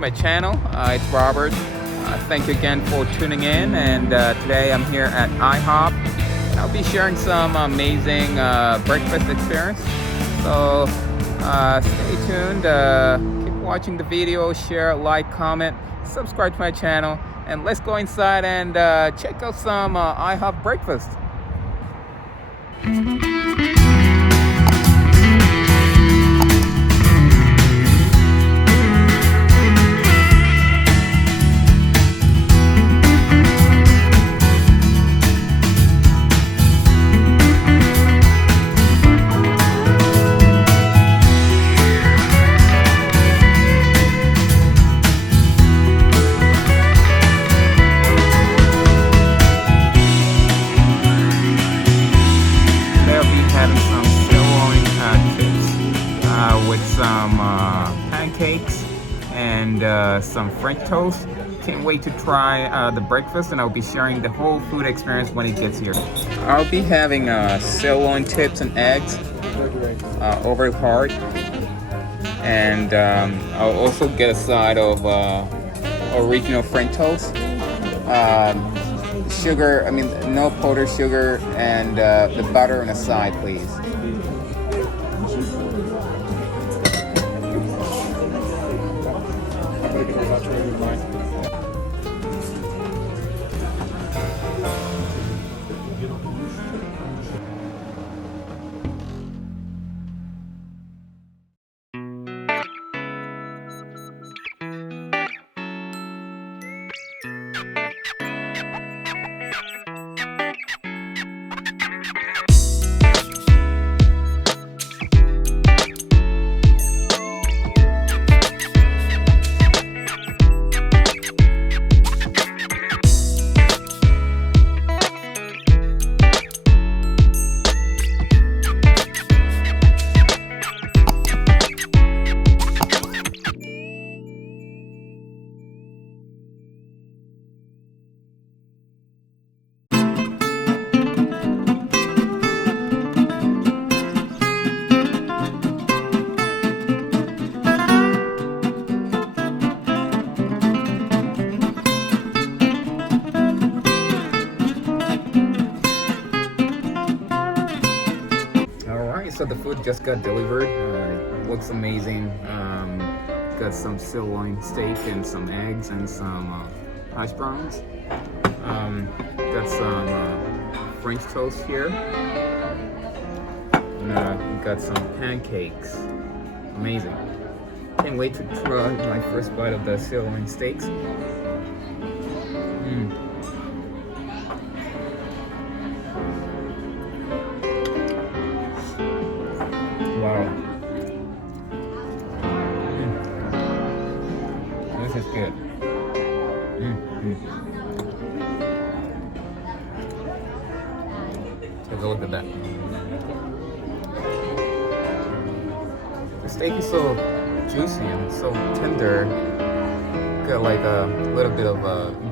to my channel. It's Robert. Thank you again for tuning in, and today I'm here at IHOP. I'll be sharing some amazing breakfast experience. So stay tuned, keep watching the video, share, like, comment, subscribe to my channel, and let's go inside and check out some IHOP breakfast. With some pancakes and some French toast. Can't wait to try the breakfast, and I'll be sharing the whole food experience when it gets here. I'll be having sirloin tips and eggs over the heart, and I'll also get a side of original French toast. Sugar, no powdered sugar, and the butter on the side, please. So the food just got delivered. It looks amazing. Got some sirloin steak and some eggs and some hash browns. Got some French toast here. Got some pancakes. Amazing. Can't wait to try my first bite of the sirloin steaks. Wow. This is good. Take a look at that. The steak is so juicy and so tender. Got like a little bit of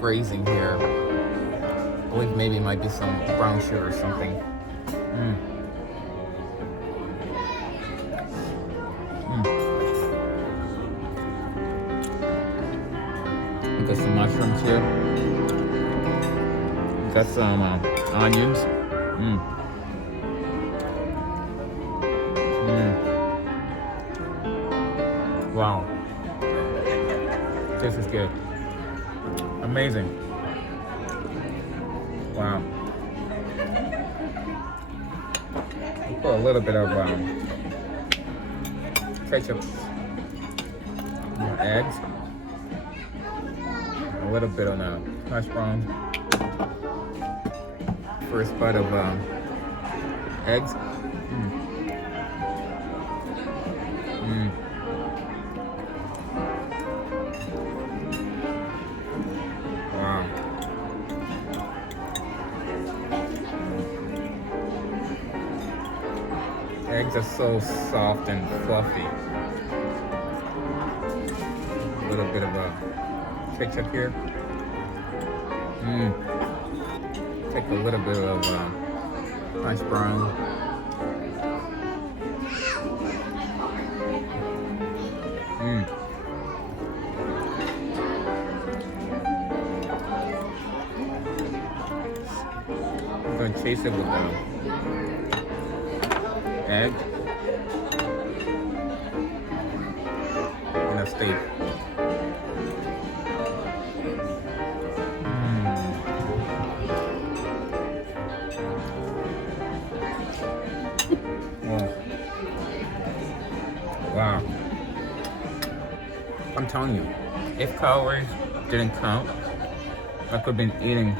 grazing here. I believe maybe it might be some brown sugar or something. Got some mushrooms here. Got some onions. Wow. This is good. Amazing. Wow. Put a little bit of ketchup, eggs, a little bit on hash browns. First bite of eggs. Wow. Eggs are so soft and fluffy. A little bit of ketchup here. Take a little bit of hash brown. chase it with the egg and a steak. Oh. Wow. I'm telling you, if calories didn't count, I could have been eating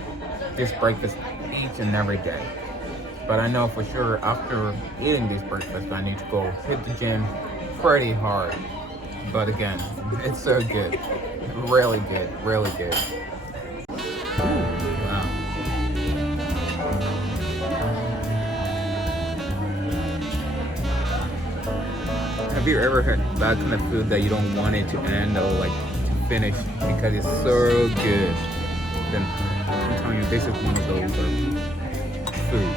this breakfast each and every day. But I know for sure after eating this breakfast, I need to go hit the gym pretty hard. But again, it's so good. Really good, really good. Wow. Have you ever had that kind of food that you don't want it to end or like to finish because it's so good? Then I'm telling you, this is one of those food.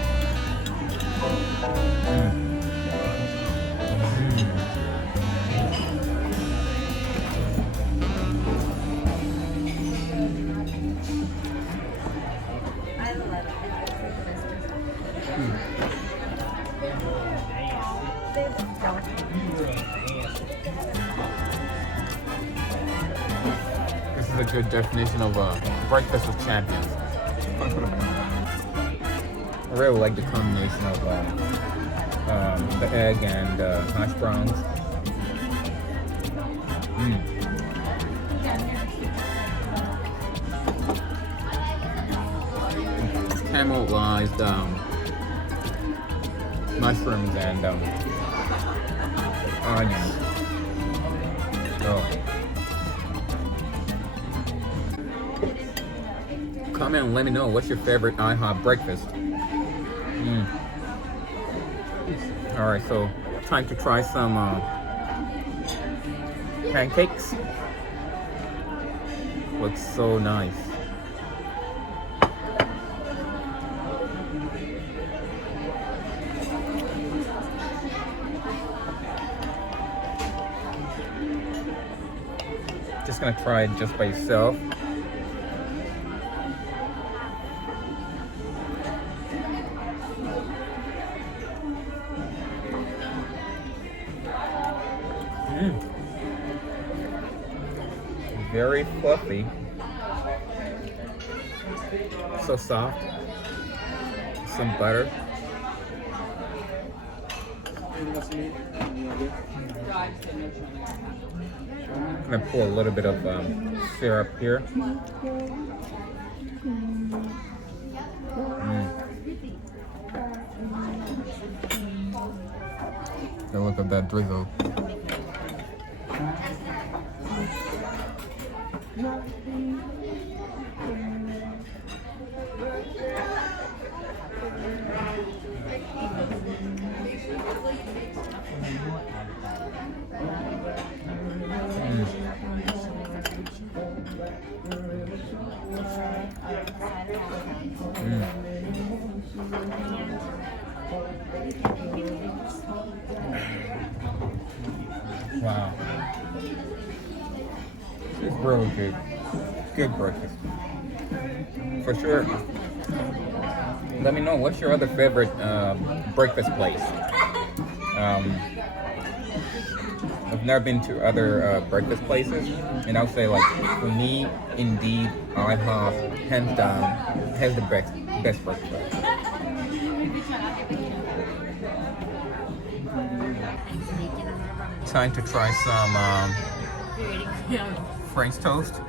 This is a good definition of breakfast with champions. I really like the combination of the egg and hash browns. Caramelized mushrooms and onions. Oh. Comment and let me know what's your favorite IHOP breakfast. Alright, so time to try some pancakes. Looks so nice. Just gonna try it just by itself. Very fluffy, so soft. Some butter. I'm gonna pour a little bit of syrup here. Look at that drizzle. Wow. It's really good. Good breakfast. For sure. Let me know what's your other favorite breakfast place. I've never been to other breakfast places, and I'll say like for me, indeed, IHOP hands down has the best breakfast. Time to try some French toast.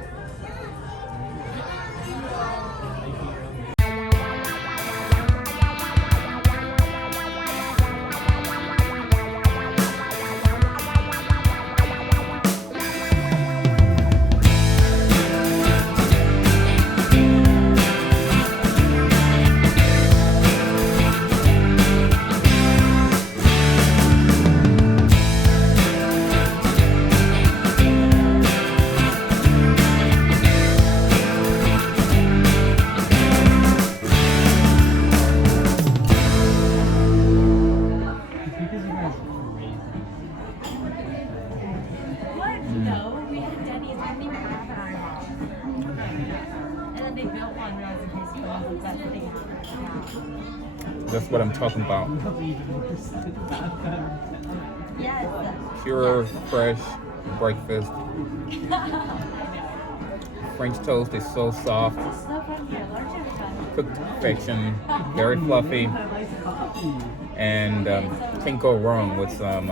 That's what I'm talking about. Pure, fresh breakfast. French toast is so soft, cooked to perfection, very fluffy, and can't go wrong with some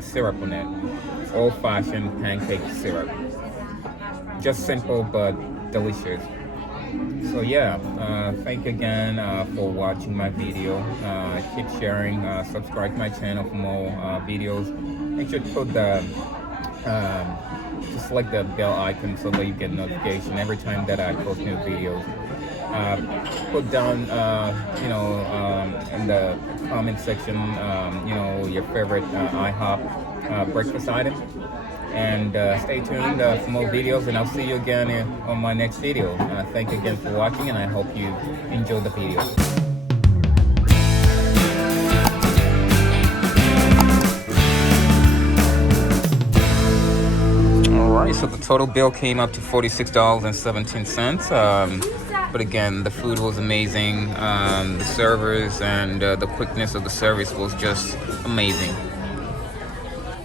syrup on it. Old-fashioned pancake syrup. Just simple but delicious. So yeah, thank you again for watching my video. Keep sharing, subscribe to my channel for more videos. Make sure to put the to select the bell icon so that you get notification every time that I post new videos. Put down, in the comment section, your favorite IHOP breakfast item. And stay tuned for more videos, and I'll see you again on my next video. Thank you again for watching, and I hope you enjoyed the video. Alright, so the total bill came up to $46.17. But again, the food was amazing. The servers and the quickness of the service was just amazing.